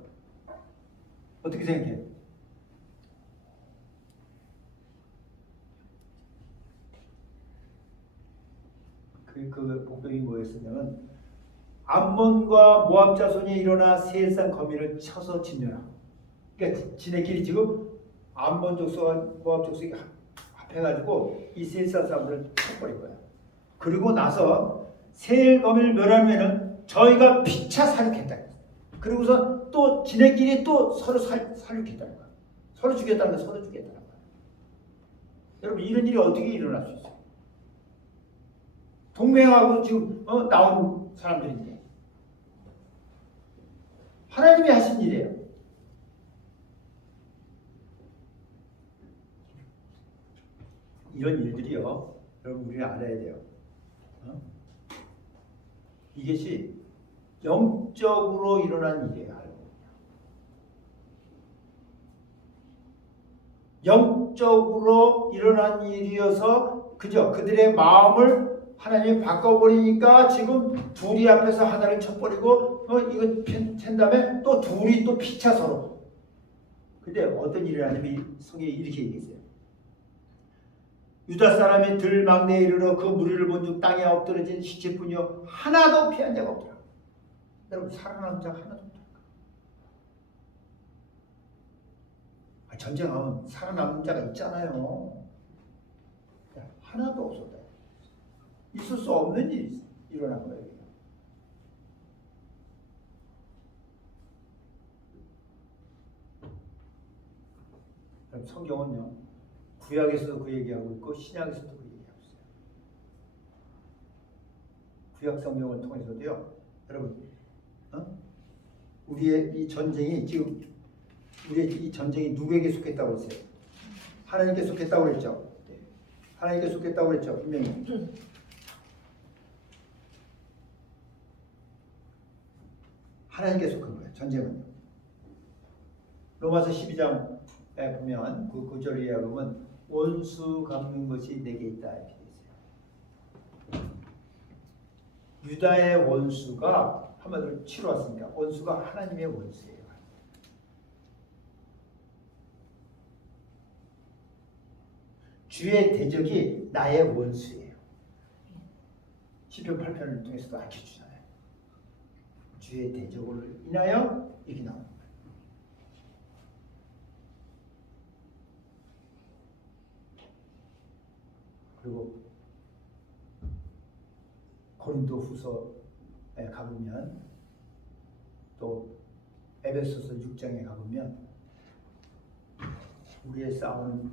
어떻게 생각해요? 그 복병이 뭐였었냐면 암몬과 모압 자손이 일어나 세일산 거민을 쳐서 진멸하고, 그러니까 지네끼리 지금 암몬 족속과 모압 족속이 합해가지고 이 세일산 사람들을 쳐버린 거야. 그리고 나서 세일 거민을 멸하면은 저희가 피차 살육했다. 그리고서 또 지네끼리 또 서로 살육했다는 거야. 서로 죽였다는 거야. 서로 죽였다는 거야. 여러분 이런 일이 어떻게 일어날 수 있어요? 동맹하고 지금 나온 사람들인데 하나님이 하신 일이에요. 이런 일들이요, 여러분 우리는 알아야 돼요. 이것이 영적으로 일어난 일이에요. 영적으로 일어난 일이어서 그죠? 그들의 마음을 하나님이 바꿔버리니까 지금 둘이 앞에서 하나를 쳐버리고 이거 팬 다음에 또 둘이 또 피차 서로. 근데 어떤 일이 일어나냐면 성경에 이렇게 얘기했어요. 유다 사람이 들 막내에 이르러 그 무리를 본즉 땅에 엎드러진 시체뿐이요 하나도 피한 자가 없더라. 여러분 살아남은 자가 하나도 없더라. 전쟁하면 살아남은 자가 있잖아요. 하나도 없었다. 있을 수 없는 일이 일어난 거예요. 성경은요 구약에서도 그 얘기하고 있고 신약에서도 그 얘기하고 있어요. 구약 성경을 통해서도요. 여러분, 우리의 이 전쟁이 지금 우리의 이 전쟁이 누구에게 속했다고 했어요? 하나님께 속했다고 그랬죠. 하나님께 속했다고 그랬죠. 분명히. 하나님께 속한 거예요. 전쟁은. 로마서 12장에 보면 그 구절을 이해하면 원수 갚는 것이 내게 있다 이렇게 돼 있어요. 유다의 원수가 한마디로 치러왔습니다. 원수가 하나님의 원수예요. 주의 대적이 나의 원수예요. 시편 8편을 통해서도 알려주잖아요. 주의 대적을 인하여 이렇게 나옵니다. 그리고 고린도후서에 가보면 또 에베소서 6장에 가보면 우리의 싸우는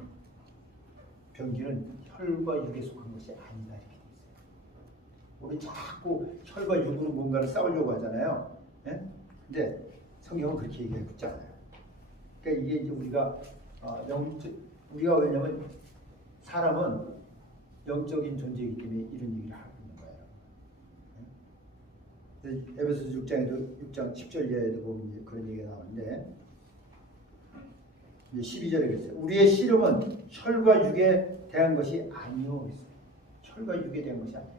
병기는 혈과 육에 속한 것이 아니다 이렇게 돼 있어요. 우리 자꾸 혈과 육으로 뭔가를 싸우려고 하잖아요. 예? 근데 성경은 그렇게 얘기하고 있지 않아요. 그러니까 이게 이제 우리가 우리가 왜냐면 사람은 영적인 존재이기 때문에 이런 얘기를 하고 있는 거예요. 에베소서 6장에도 6장 10절 이하에도 보면 그런 얘기가 나오는데 이제 12절에 그랬어요. 우리의 씨름은 혈과 육에 대한 것이 아니요. 혈과 육에 대한 것이 아니에요.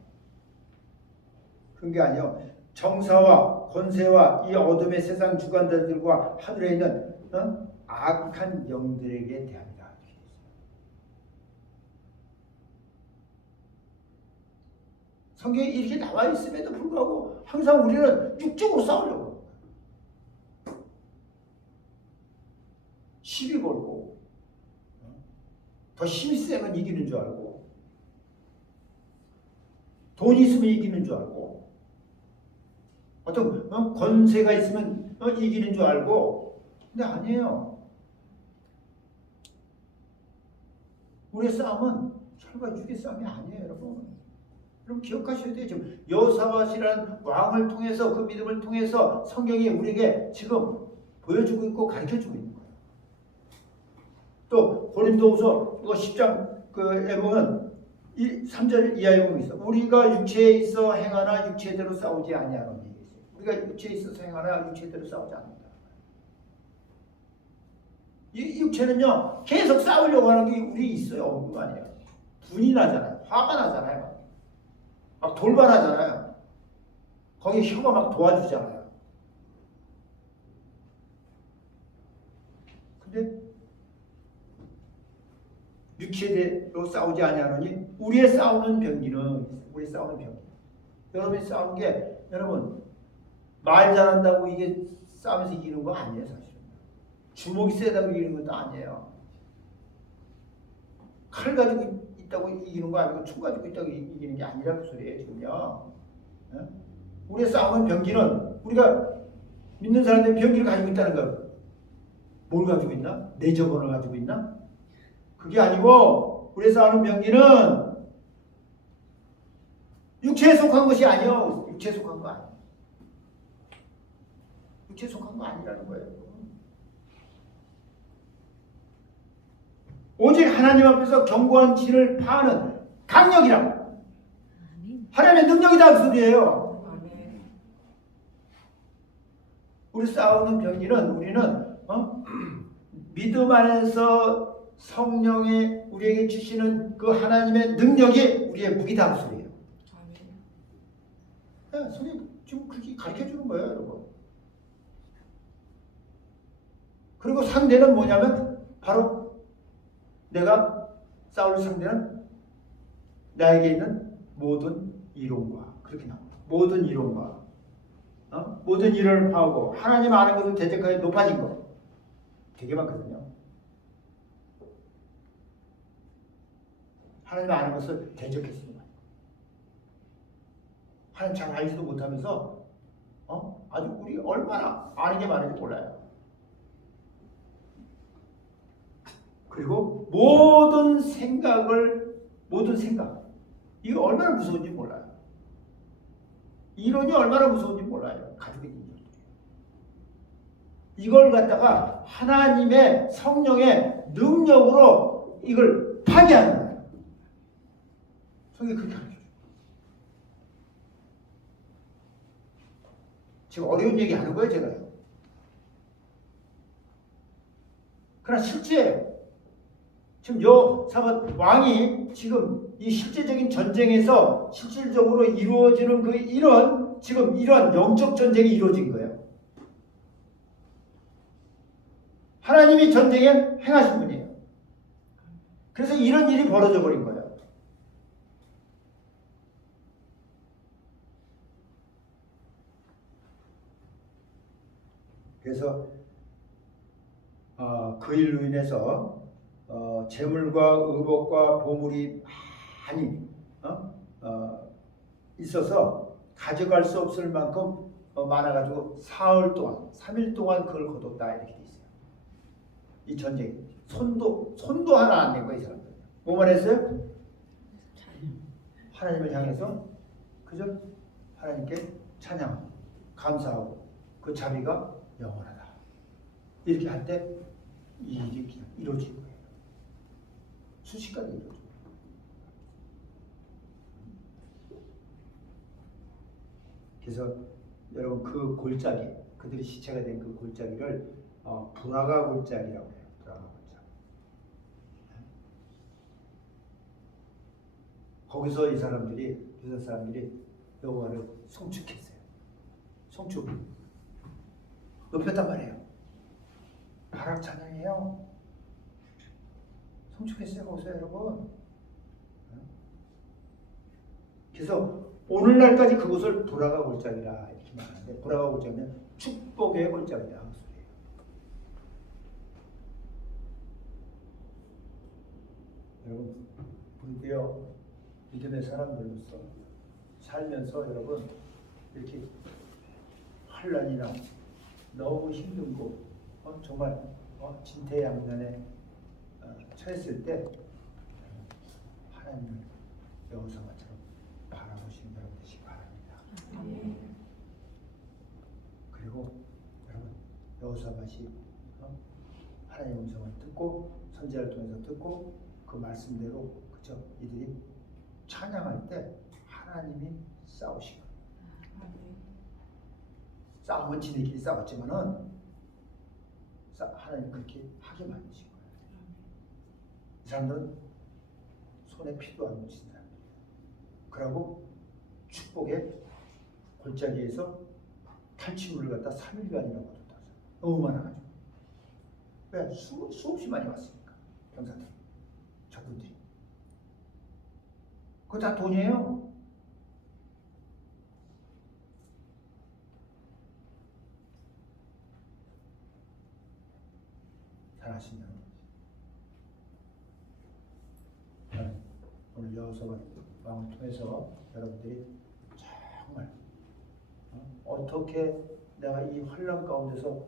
그런 게 아니요. 정사와 권세와 이 어둠의 세상 주관자들과 하늘에 있는 악한 영들에게 대합니다. 성경에 이렇게 나와 있음에도 불구하고 항상 우리는 육적으로 싸우려고 시비 걸고 더 힘이 세면 이기는 줄 알고 돈이 있으면 이기는 줄 알고 어떤 권세가 있으면 이기는 줄 알고 근데 아니에요. 우리의 싸움은 혈과 육의 싸움이 아니에요, 여러분. 여러분 기억하셔야 돼요. 지금 여호사밧이라는 왕을 통해서 그 믿음을 통해서 성경이 우리에게 지금 보여주고 있고 가르쳐주고 있는 거예요. 또 고린도후서 10장에 보면 3절 이하에 보면 있어. 우리가 육체에 있어 행하나 육체대로 싸우지 아니하노니. 우리가 육체에 있어서 행하나 육체대로 싸우지 않는다. 이 육체는요 계속 싸우려고 하는 게 우리 있어요. 없는 거 아니에요. 분이 나잖아요. 화가 나잖아요. 막 돌발하잖아요. 거기 혀가 막 도와주잖아요. 근데 육체대로 싸우지 아니하노니 우리의 싸우는 병기는 우리 싸우는 병기. 여러분이 싸우는 게 여러분 말 잘한다고 이게 싸우면서 이기는 거 아니에요, 사실. 주먹이 세다고 이기는 것도 아니에요. 칼 가지고 있다고 이기는 거 아니고 총 가지고 있다고 이기는 게 아니라는 소리예요, 지금요. 네? 우리의 싸우는 병기는 우리가 믿는 사람들이 병기를 가지고 있다는 거. 뭘 가지고 있나? 내저번을 가지고 있나? 그게 아니고 우리의 싸우는 병기는 육체에 속한 것이 아니요. 육체에 속한 거 아니에요. 육체에 속한 거 아니라는 거예요. 오직 하나님 앞에서 견고한 진을 파하는 강력이라. 하나님의 능력이다 그 소리예요. 우리 싸우는 병기는 우리는 믿음 안에서 성령이 우리에게 주시는 그 하나님의 능력이 우리의 무기다 그 소리예요. 네, 성경 지금 그렇게 가르쳐 주는 거예요, 여러분. 그리고 상대는 뭐냐면 바로 내가 싸울 상대는 나에게 있는 모든 이론과 그렇게 나옵니다. 모든 이론과 모든 이론을 파하고 하나님 아는 것을 대적하여 높아진 것 되게 많거든요. 하나님 아는 것을 대적했습니다. 하나님 잘 알지도 못하면서 아주 우리 얼마나 아는 게 많은지 몰라요. 그리고 모든 생각 이거 얼마나 무서운지 몰라요. 이론이 얼마나 무서운지 몰라요. 가지고 있는 이론. 이걸 갖다가 하나님의 성령의 능력으로 이걸 파괴하는 거예요. 성경이 그렇게 가르쳐줘요. 지금 어려운 얘기 하는 거예요, 제가요. 그러나 실제예요. 지금 여호사밧 왕이 지금 이 실제적인 전쟁에서 실질적으로 이루어지는 이러한 영적 전쟁이 이루어진 거예요. 하나님이 전쟁에 행하신 분이에요. 그래서 이런 일이 벌어져 버린 거예요. 그래서 그 일로 인해서 재물과 의복과 보물이 많이 있어서 가져갈 수 없을 만큼 많아가지고 사흘 동안, 3일 동안 그걸 거뒀다 이렇게 돼 있어요. 이 전쟁 손도 하나 안 낸 거예요, 이 사람들. 뭐만 했어요? 하나님을 향해서 그저 하나님께 찬양하고 감사하고 그 자비가 영원하다. 이렇게 할 때 이 일이 그냥 이루어진 거예요. 순식간에 이루어진 거예요. 그래서 여러분 그 골짜기, 그들이 시체가 된 그 골짜기를 브라가 골짜기라고 해요. 브라가 골짜기. 거기서 이 사람들이, 유다 사람들이 여호와를 송축했어요. 송축. 높였단 말이에요. 바락 찬양이에요. 송축했어요, 거기서 여러분. 그래서 오늘날까지 그곳을 브라가 골짜기라 이렇게 말하는데, 브라가 골짜기는 축복의 골짜기다 그 소리예요. 여러분, 우리도요 믿음의 사람들로서 살면서 여러분 이렇게 환난이나 너무 힘든 거 정말 진퇴양난에 처했을 때 하나님을 여호사밧처럼 바라보시는 여러분 되시기 바랍니다. 그리고 여러분 여호사밧이 하나님의 음성을 듣고 선지자를 통해서 듣고 그 말씀대로 그죠? 이들이 찬양할 때 하나님이 싸우신 거예요. 싸움은 지네끼리 싸웠지만은 하나님 그렇게 하게 만드신 거예요. 이 사람들은 손에 피도 안 묻힌 사람들이에요. 그러고 축복의 골짜기에서 탈취물을 갖다 3일간이나 거뒀다. 너무 많아가지고. 왜? 수없이 많이 왔으니까. 병사들이. 적군들이. 그거 다 돈이에요. 잘하시면 오늘 여호사밧 왕을 통해서 여러분들이 정말 어떻게 내가 이 환난 가운데서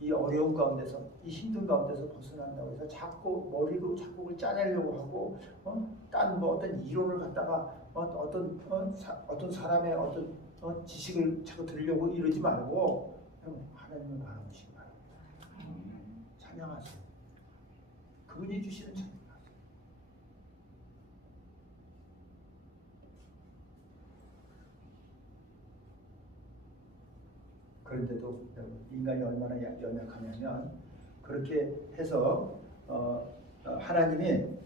이 어려운 가운데서 이 힘든 가운데서 벗어난다고 해서 자꾸 머리로 자꾸 그걸 짜내려고 하고 딴 뭐 어떤 이론을 갖다가 어떤 사람의 어떤 지식을 자꾸 들으려고 이러지 말고 하나님을 바라보시기 바랍니다. 찬양하세요. 그분이 주시는 찬양하세요. 그런데도 인간이 얼마나 연약하냐면 그렇게 해서 하나님이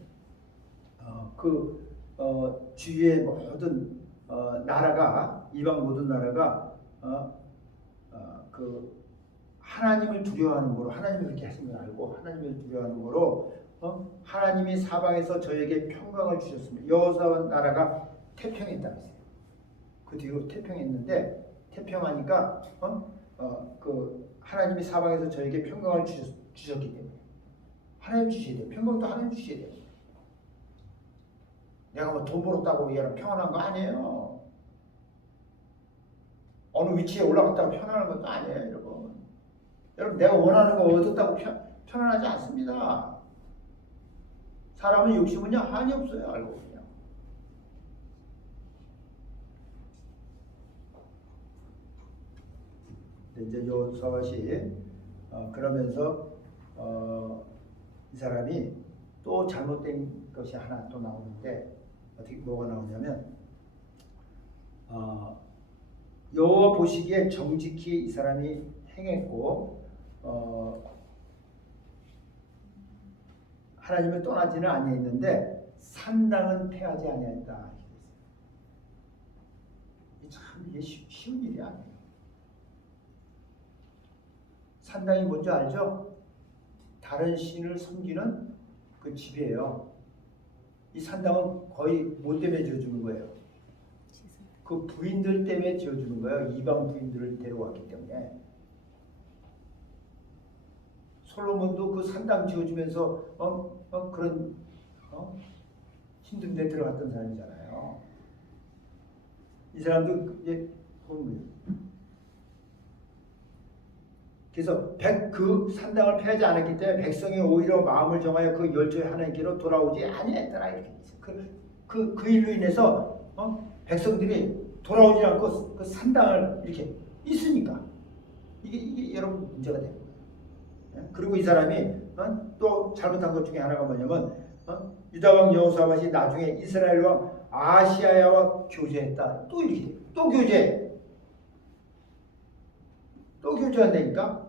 주위의 모든 나라가 이방 모든 나라가 하나님을 두려워하는 거로 하나님이 그렇게 하신 걸 알고 하나님을 두려워하는 거로 하나님이 사방에서 저에게 평강을 주셨습니다. 여호사밧 나라가 태평했다 그랬어요. 그 뒤로 태평했는데 태평하니까 하나님이 사방에서 저에게 평강을 주셨기 때문에 하나님 주셔야 돼요. 평강도 하나님 주셔야 돼요. 내가 뭐 돈 벌었다고 얘랑 평안한 거 아니에요. 어느 위치에 올라갔다고 편안한 것도 아니에요, 여러분. 여러분 내가 원하는 거 얻었다고 편안하지 않습니다. 사람은 욕심은요 한이 없어요. 알고 보면. 이제 여호사밧이 그러면서 이 사람이 또 잘못된 것이 하나 또 나오는데 어떻게 뭐가 나오냐면 여호와 보시기에 정직히 이 사람이 행했고 하나님을 떠나지는 아니했는데 산당은 패하지 아니했다. 참 이게 쉬운 일이 아니에요. 산당이 뭔지 알죠? 다른 신을 섬기는 그 집이에요. 이 산당은 거의 뭐 때문에 지어주는 거예요? 그 부인들 때문에 지어주는 거예요. 이방 부인들을 데려왔기 때문에. 솔로몬도 그 산당 지어주면서 그런 힘든 데 들어갔던 사람이잖아요. 이 사람도 이제 그런 거예요. 그래서 그 산당을 패하지 않았기 때문에 백성이 오히려 마음을 정하여 그 열조의 하나님께로 돌아오지 아니했더라 이렇게 있어요. 그 일로 인해서 백성들이 돌아오지 않고 그 산당을 이렇게 있으니까 이게 여러분 문제가 되는 거예요. 그리고 이 사람이 또 잘못한 것 중에 하나가 뭐냐면 유다 왕 여호사밧이 나중에 이스라엘 왕 아시아야와 교제했다. 또 이렇게 또 교제한다니까.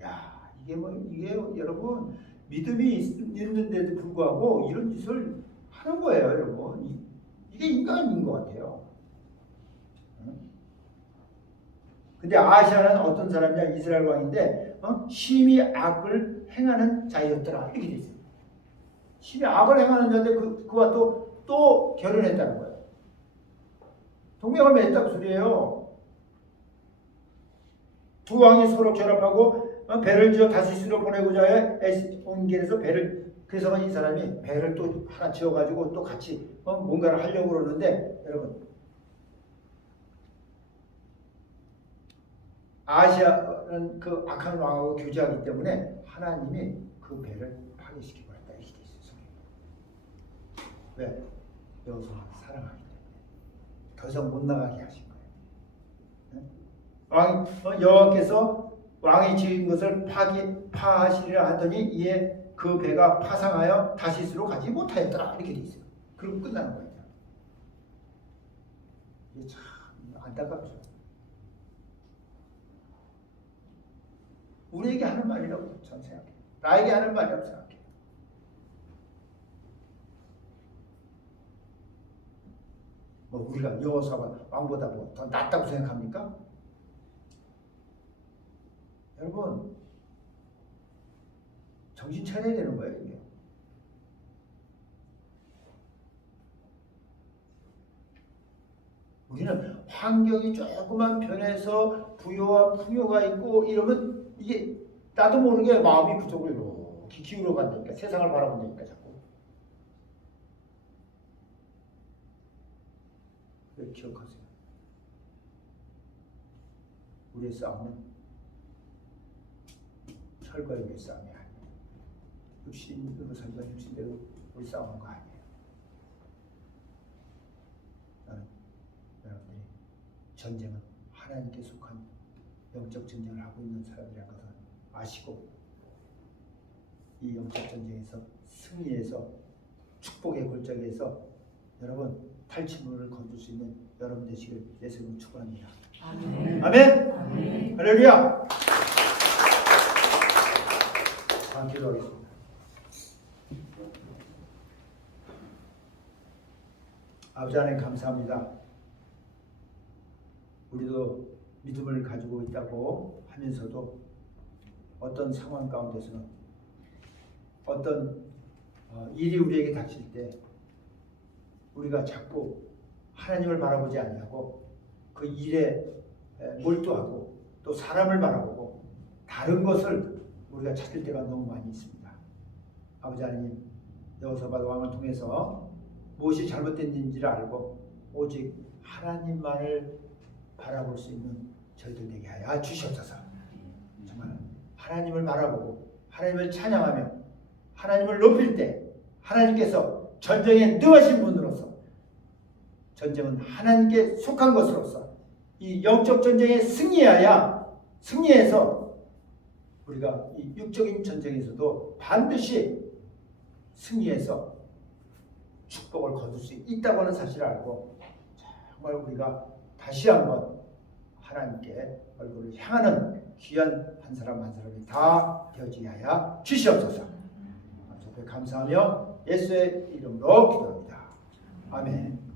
야, 이게 여러분 믿음이 있는데도 불구하고 이런 짓을 하는 거예요, 여러분. 이게 인간인 것 같아요. 근데 아시아는 어떤 사람이냐? 이스라엘 왕인데 심히 악을 행하는 자였더라 이렇게 돼 있어요. 심히 악을 행하는 자인데 그와 또 결혼했다는 거예요. 동맹을 맺었다고 소리예요. 두 왕이 서로 결합하고 배를 지어 다시스로 보내고자 해 온 길에서 배를, 그래서 이 사람이 배를 또 하나 지어가지고 또 같이 뭔가를 하려고 그러는데, 여러분 아시아는 그 악한 왕하고 교제하기 때문에 하나님이 그 배를 파괴시켜 버렸다 이렇게 돼 있어요. 왜? 여호사를 사랑하기 때문에 더 이상 못 나가게 하신 거예요. 여호와께서 왕이 지은 것을 파하시리라 하더니 이에 그 배가 파상하여 다시스로 가지 못하였더라 이렇게 돼 있어요. 그리고 끝나는 거예요. 이게 참 안타깝죠. 우리에게 하는 말이라고 저는 생각해요. 나에게 하는 말이라고 생각해요. 뭐 우리가 여호사밧 왕보다 뭐 더 낫다고 생각합니까? 여러분 정신 차려야 되는 거예요. 이게. 우리는 환경이 조금만 변해서 부여와 풍요가 있고 이러면 이게 나도 모르게 마음이 그쪽으로 이렇게 기울어 간다니까. 세상을 바라본다니까 자꾸. 기억하세요. 우리의 싸움은 혈과 육의 싸움이 아니에요. 육신으로 살면 육신대로 우리 싸우는 거 아니에요. 나는 여러분들이 전쟁은 하나님께 속한 영적 전쟁을 하고 있는 사람이라는 것을 아시고 이 영적 전쟁에서 승리해서 축복의 골짜기에서 여러분 탈취물을 거둘 수 있는 여러분 되시길 예수님으로 축원합니다. 아멘. 아멘. 아멘. 할렐루야. 기도하겠습니다. 아버지 하나님 감사합니다. 우리도 믿음을 가지고 있다고 하면서도 어떤 상황 가운데서는 어떤 일이 우리에게 닥칠 때 우리가 자꾸 하나님을 바라보지 아니하고 그 일에 몰두하고 또 사람을 바라보고 다른 것을 우리가 찾을 때가 너무 많이 있습니다. 아버지 하나님, 여호사밧 왕을 통해서 무엇이 잘못된지를 알고 오직 하나님만을 바라볼 수 있는 저희들 되게 하여 주시옵소서. 정말 하나님을 바라보고 하나님을 찬양하며 하나님을 높일 때 하나님께서 전쟁에 능하신 분으로서 전쟁은 하나님께 속한 것으로서 이 영적 전쟁에 승리해서 우리가 이 육적인 전쟁에서도 반드시 승리해서 축복을 거둘 수 있다고 하는 사실을 알고 정말 우리가 다시 한번 하나님께 얼굴을 향하는 귀한 한 사람 한 사람이 다 되어지게 하여 주시옵소서. 감사하며 예수의 이름으로 기도합니다. 아멘.